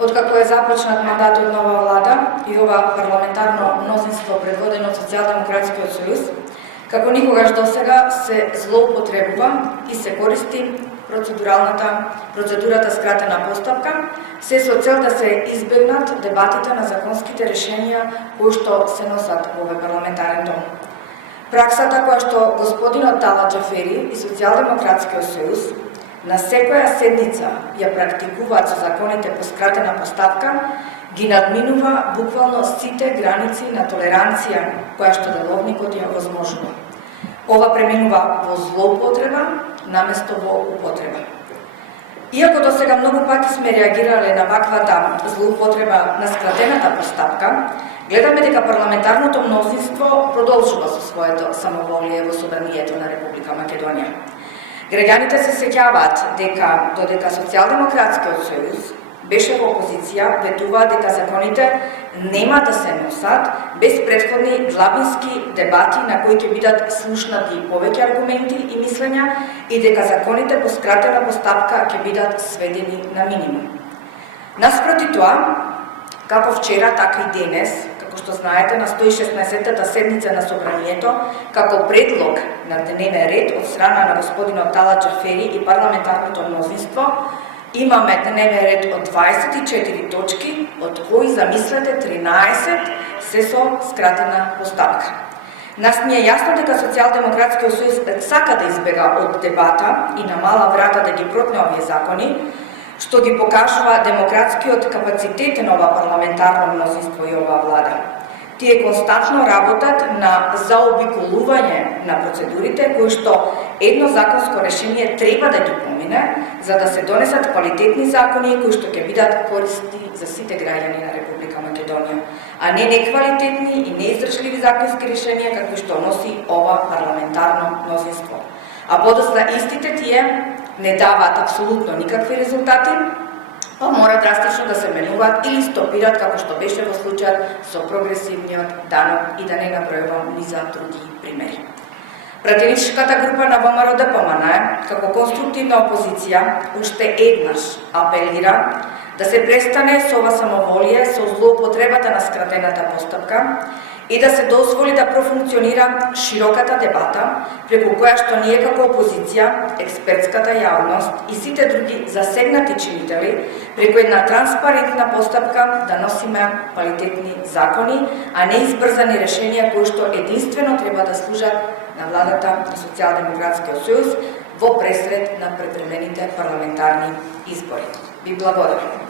Откако е започнат мандатот на ова влада и ова парламентарно мнозинство предводено од Социјалдемократскиот сојуз, како никогаш досега се злоупотребува и се користи процедурата скратена постапка, се со цел да се избегнат дебатите на законските решенија кои што се носат во овој парламентарен дом. Праксата која што господинот Талат Џафери и Социјалдемократскиот сојуз на секоја седница ја практикуваат со законите по скратена постапка, ги надминува буквално сите граници на толеранција која што деловникот ја возможува. Ова преминува во злоупотреба наместо во употреба. Иако до сега многу пати сме реагирале на ваквата злоупотреба на скратената постапка, гледаме дека парламентарното мнозинство продолжува со своето самоволие во собранието на Република Македонија. Граѓаните се сеќаваат дека додека Социјалдемократскиот сојуз беше во опозиција, ветуваат дека законите нема да се носат без претходни длабински дебати на кои ќе бидат слушнати повеќе аргументи и мислења и дека законите по скратена постапка ќе бидат сведени на минимум. Наспроти тоа, како вчера, така и денес, како што знаете, на 116-та седница на собранието, како предлог на дневен ред од страна на господинот Талат Џафери и парламентарното мнозинство, имаме дневен ред од 24 точки, од кои, замислете, 13 се со скратена постапка. Нас ни е јасно дека Социјалдемократскиот сојуз сака да избега од дебата и на мала врата да ги протне овие закони, што ги покажува демократскиот капацитет на ова парламентарно мнозинство и ова влада. Тие константно работат на заобиколување на процедурите кои што едно законско решение треба да ги помине за да се донесат квалитетни закони кои што ќе бидат користни за сите граѓани на Република Македонија, а не неквалитетни и неиздржливи законски решенија какви што носи ова парламентарно мнозинство. А подоцна истите тие не даваат апсолутно никакви резултати, па мора драстично да се менуваат или стопират, како што беше во случајот со прогресивниот данок и да не набројувам ни за други примери. Пратеничката група на ВМРО ДПМН, како конструктивна опозиција, уште еднаш апелира да се престане со ова самоволие, со злоупотребата на скратената постапка и да се дозволи да профункционира широката дебата, преку која што ние како опозиција, експертската јавност и сите други засегнати чинители, преку една транспарентна постапка да носиме квалитетни закони, а не избрзани решенија кои што единствено треба да служат на владата на Социјалдемократскиот сојуз во пресред на превремените парламентарни избори. Ви благодарам.